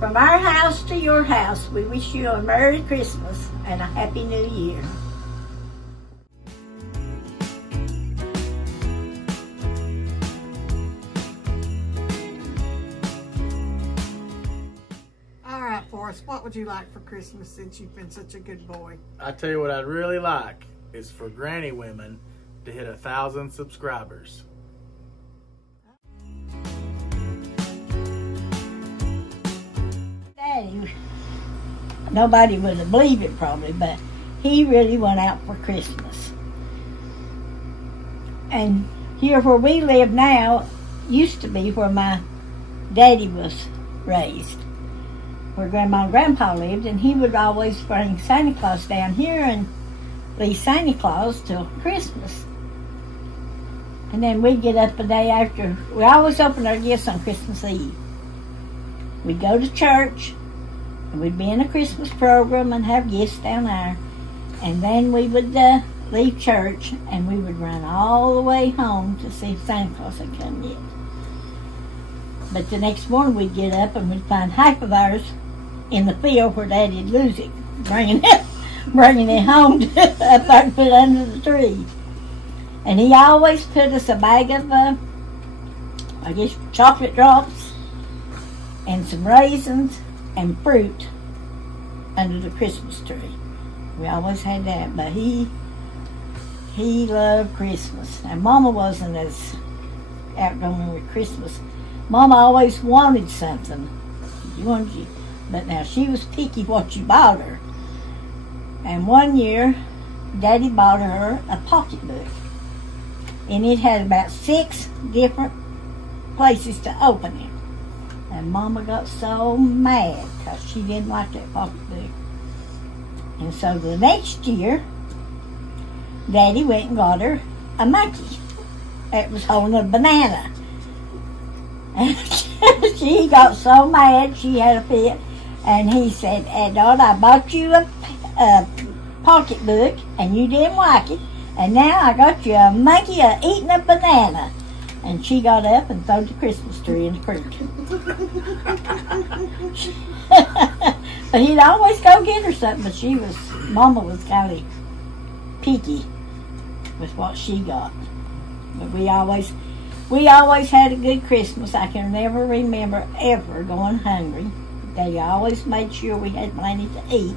From our house to your house, we wish you a Merry Christmas and a Happy New Year. All right, Forrest, what would you like for Christmas since you've been such a good boy? I tell you what I'd really like is for Granny Women to hit 1,000 subscribers. Daddy, nobody would have believed it probably, but he really went out for Christmas. And here where we live now used to be where my daddy was raised, where Grandma and Grandpa lived, and he would always bring Santa Claus down here and leave Santa Claus till Christmas. And then we'd get up the day after. We always opened our gifts on Christmas Eve. We'd go to church, and we'd be in a Christmas program and have gifts down there. And then we would leave church, and we would run all the way home to see if Santa Claus had come yet. But the next morning we'd get up and we'd find half of ours in the field where Daddy'd lose it, bringing it home up there and put it under the tree. And he always put us a bag of, I guess, chocolate drops and some raisins and fruit under the Christmas tree. We always had that, but he loved Christmas. And Mama wasn't as outgoing with Christmas. Mama always wanted something. But now she was picky what you bought her. And one year, Daddy bought her a pocketbook. And it had about 6 different places to open it. And Mama got so mad because she didn't like that pocketbook. And so the next year, Daddy went and got her a monkey. It was holding a banana. And she got so mad she had a fit. And he said, Dad, I bought you a pocketbook and you didn't like it. And now I got you a monkey eating a banana. And she got up and threw the Christmas tree in the creek. But he'd always go get her something, but Mama was kind of picky with what she got. But we always had a good Christmas. I can never remember ever going hungry. They always made sure we had plenty to eat,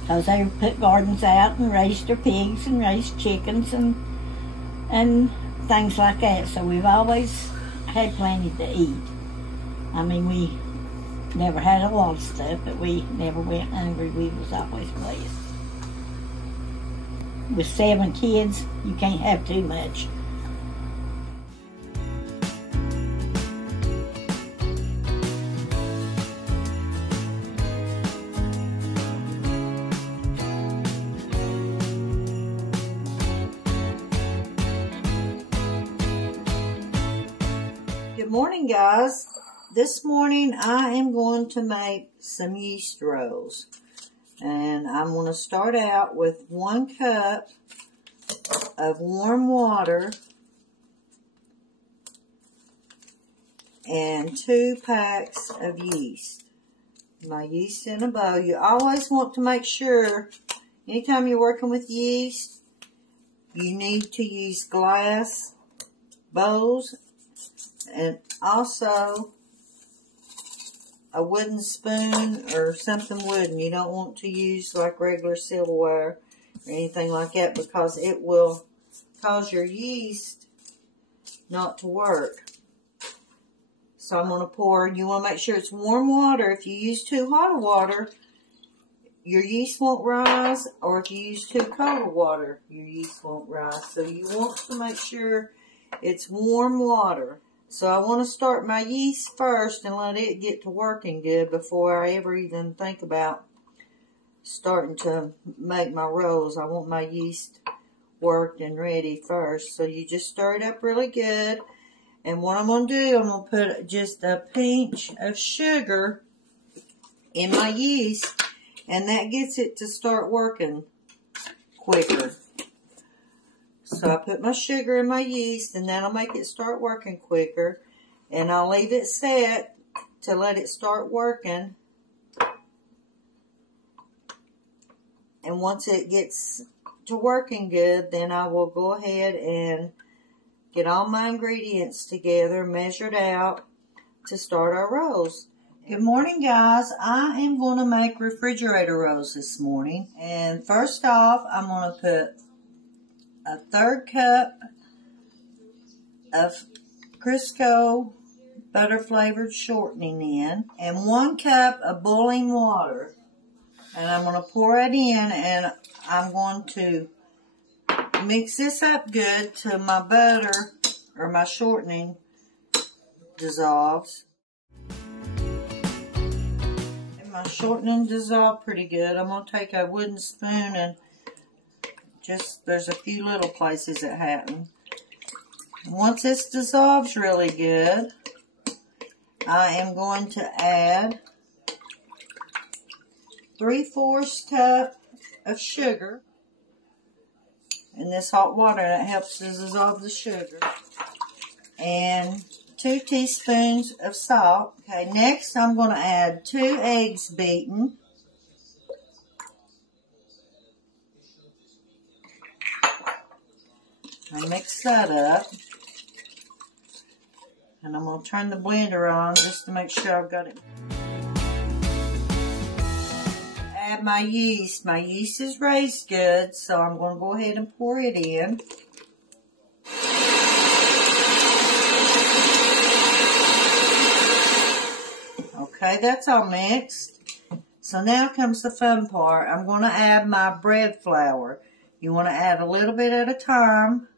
because they put gardens out and raised their pigs and raised chickens and things like that. So we've always had plenty to eat. I mean, we never had a lot of stuff, but we never went hungry. We was always blessed. With 7 kids, you can't have too much. Good morning, guys. This morning I am going to make some yeast rolls. And I'm going to start out with 1 cup of warm water and 2 packs of yeast. My yeast in a bowl. You always want to make sure, anytime you're working with yeast, you need to use glass bowls and also a wooden spoon or something wooden. You don't want to use like regular silverware or anything like that, because it will cause your yeast not to work. So I'm going to pour, you want to make sure it's warm water. If you use too hot of water, your yeast won't rise, or if you use too cold of water, your yeast won't rise. So you want to make sure it's warm water. So I want to start my yeast first and let it get to working good before I ever even think about starting to make my rolls. I want my yeast worked and ready first. So you just stir it up really good. And what I'm going to do, I'm going to put just a pinch of sugar in my yeast, and that gets it to start working quicker. So I put my sugar in my yeast, and that'll make it start working quicker. And I'll leave it set to let it start working. And once it gets to working good, then I will go ahead and get all my ingredients together, measured out, to start our rolls. Good morning, guys. I am going to make refrigerator rolls this morning. And first off, I'm going to put a 1/3 cup of Crisco butter flavored shortening in, and 1 cup of boiling water. And I'm going to pour it in, and I'm going to mix this up good till my butter or my shortening dissolves. And my shortening dissolved pretty good. I'm going to take a wooden spoon and there's a few little places it happened. Once this dissolves really good, I am going to add 3/4 cup of sugar in this hot water. That helps to dissolve the sugar. And 2 teaspoons of salt. Okay, next I'm going to add 2 eggs beaten. I mix that up. And I'm going to turn the blender on just to make sure I've got it. Add my yeast. My yeast is raised good, so I'm going to go ahead and pour it in. Okay, that's all mixed. So now comes the fun part. I'm going to add my bread flour. You want to add a little bit at a time.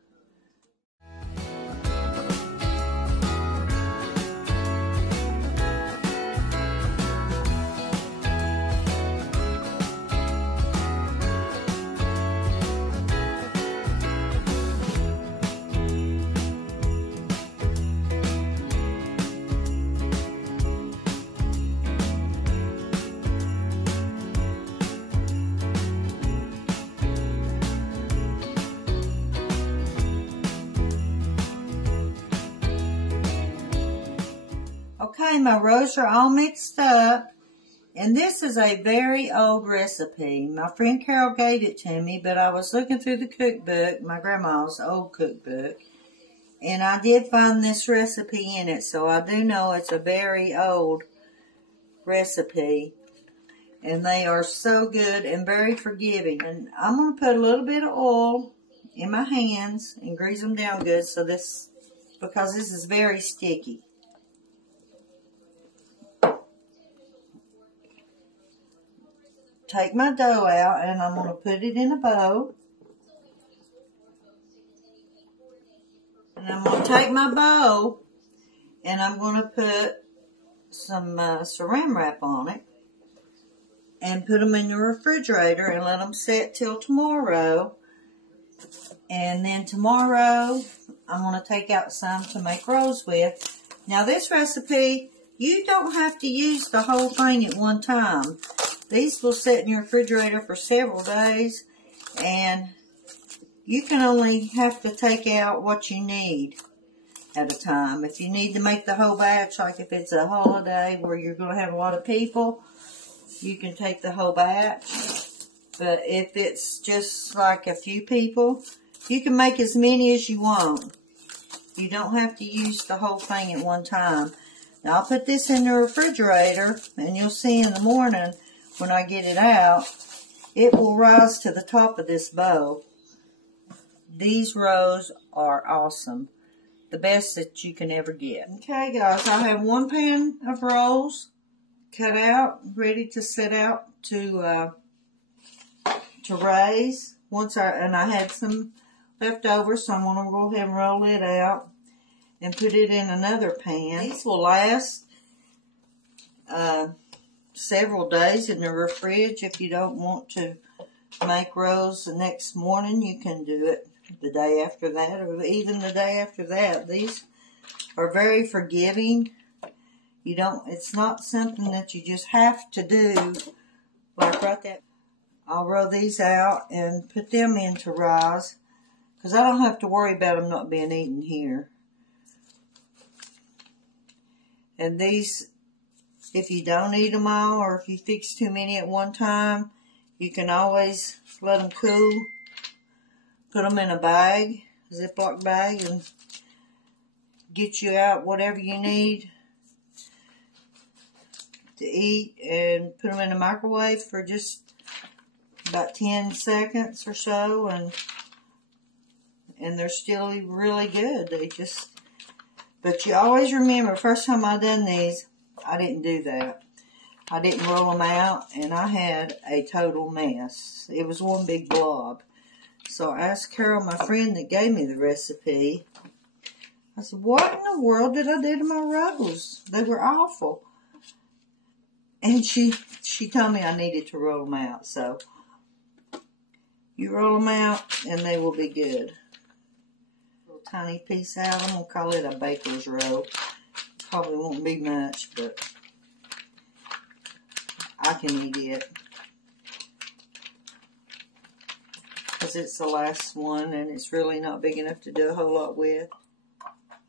Okay, my rolls are all mixed up, and this is a very old recipe. My friend Carol gave it to me, but I was looking through the cookbook, my grandma's old cookbook, and I did find this recipe in it, so I do know it's a very old recipe, and they are so good and very forgiving. And I'm going to put a little bit of oil in my hands and grease them down good because this is very sticky. Take my dough out, and I'm going to put it in a bowl. And I'm going to take my bowl, and I'm going to put some saran wrap on it, and put them in the refrigerator and let them set till tomorrow. And then tomorrow, I'm going to take out some to make rolls with. Now, this recipe, you don't have to use the whole thing at one time. These will sit in your refrigerator for several days, and you can only have to take out what you need at a time. If you need to make the whole batch, like if it's a holiday where you're going to have a lot of people, you can take the whole batch. But if it's just like a few people, you can make as many as you want. You don't have to use the whole thing at one time. Now, I'll put this in the refrigerator, and you'll see in the morning when I get it out, it will rise to the top of this bowl. These rolls are awesome. The best that you can ever get. Okay, guys, I have 1 pan of rolls cut out, ready to set out to raise. And I had some left over, so I'm going to go ahead and roll it out and put it in another pan. These will last several days in the fridge. If you don't want to make rolls the next morning, you can do it the day after that, or even the day after that. These are very forgiving. It's not something that you just have to do like right there. I'll roll these out and put them in to rise, because I don't have to worry about them not being eaten here. And these If you don't eat them all, or if you fix too many at one time, you can always let them cool. Put them in a bag, Ziploc bag, and get you out whatever you need to eat, and put them in the microwave for just about 10 seconds or so, and they're still really good. But you always remember, first time I done these, I didn't do that. I didn't roll them out, and I had a total mess. It was one big blob. So I asked Carol, my friend that gave me the recipe, I said, what in the world did I do to my rolls? They were awful. And she told me I needed to roll them out. So you roll them out, and they will be good. A little tiny piece out. I'm going to call it a baker's roll. Probably won't be much, but I can eat it. Because it's the last one, and it's really not big enough to do a whole lot with.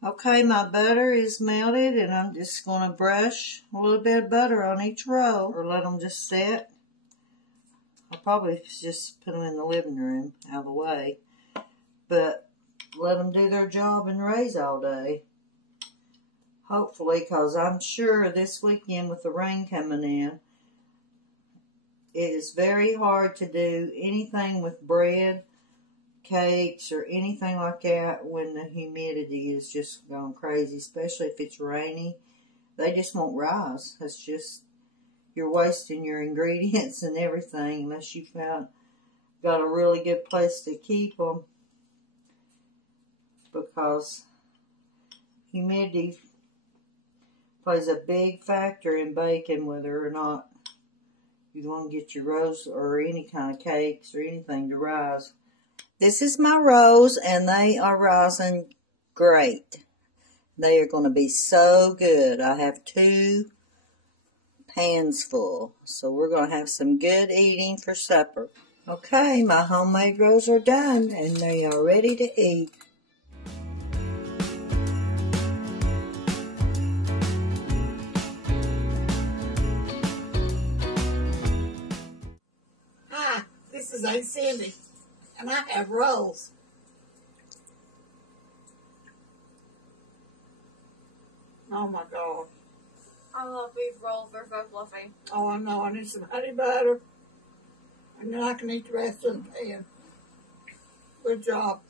Okay, my butter is melted, and I'm just going to brush a little bit of butter on each roll, or let them just set. I'll probably just put them in the living room out of the way, but let them do their job and raise all day. Hopefully, because I'm sure this weekend with the rain coming in, it is very hard to do anything with bread, cakes, or anything like that when the humidity is just going crazy, especially if it's rainy. They just won't rise. It's just, you're wasting your ingredients and everything unless you got a really good place to keep them, because humidity plays a big factor in baking, whether or not you want to get your rolls or any kind of cakes or anything to rise. This is my rolls, and they are rising great. They are going to be so good. I have 2 pans full, so we're going to have some good eating for supper. Okay, my homemade rolls are done, and they are ready to eat. Hi, this is Aunt Cindy, and I have rolls. Oh my God. I love beef rolls. They're so fluffy. Oh, I know. I need some honey butter, and then I can eat the rest of the pan. Good job.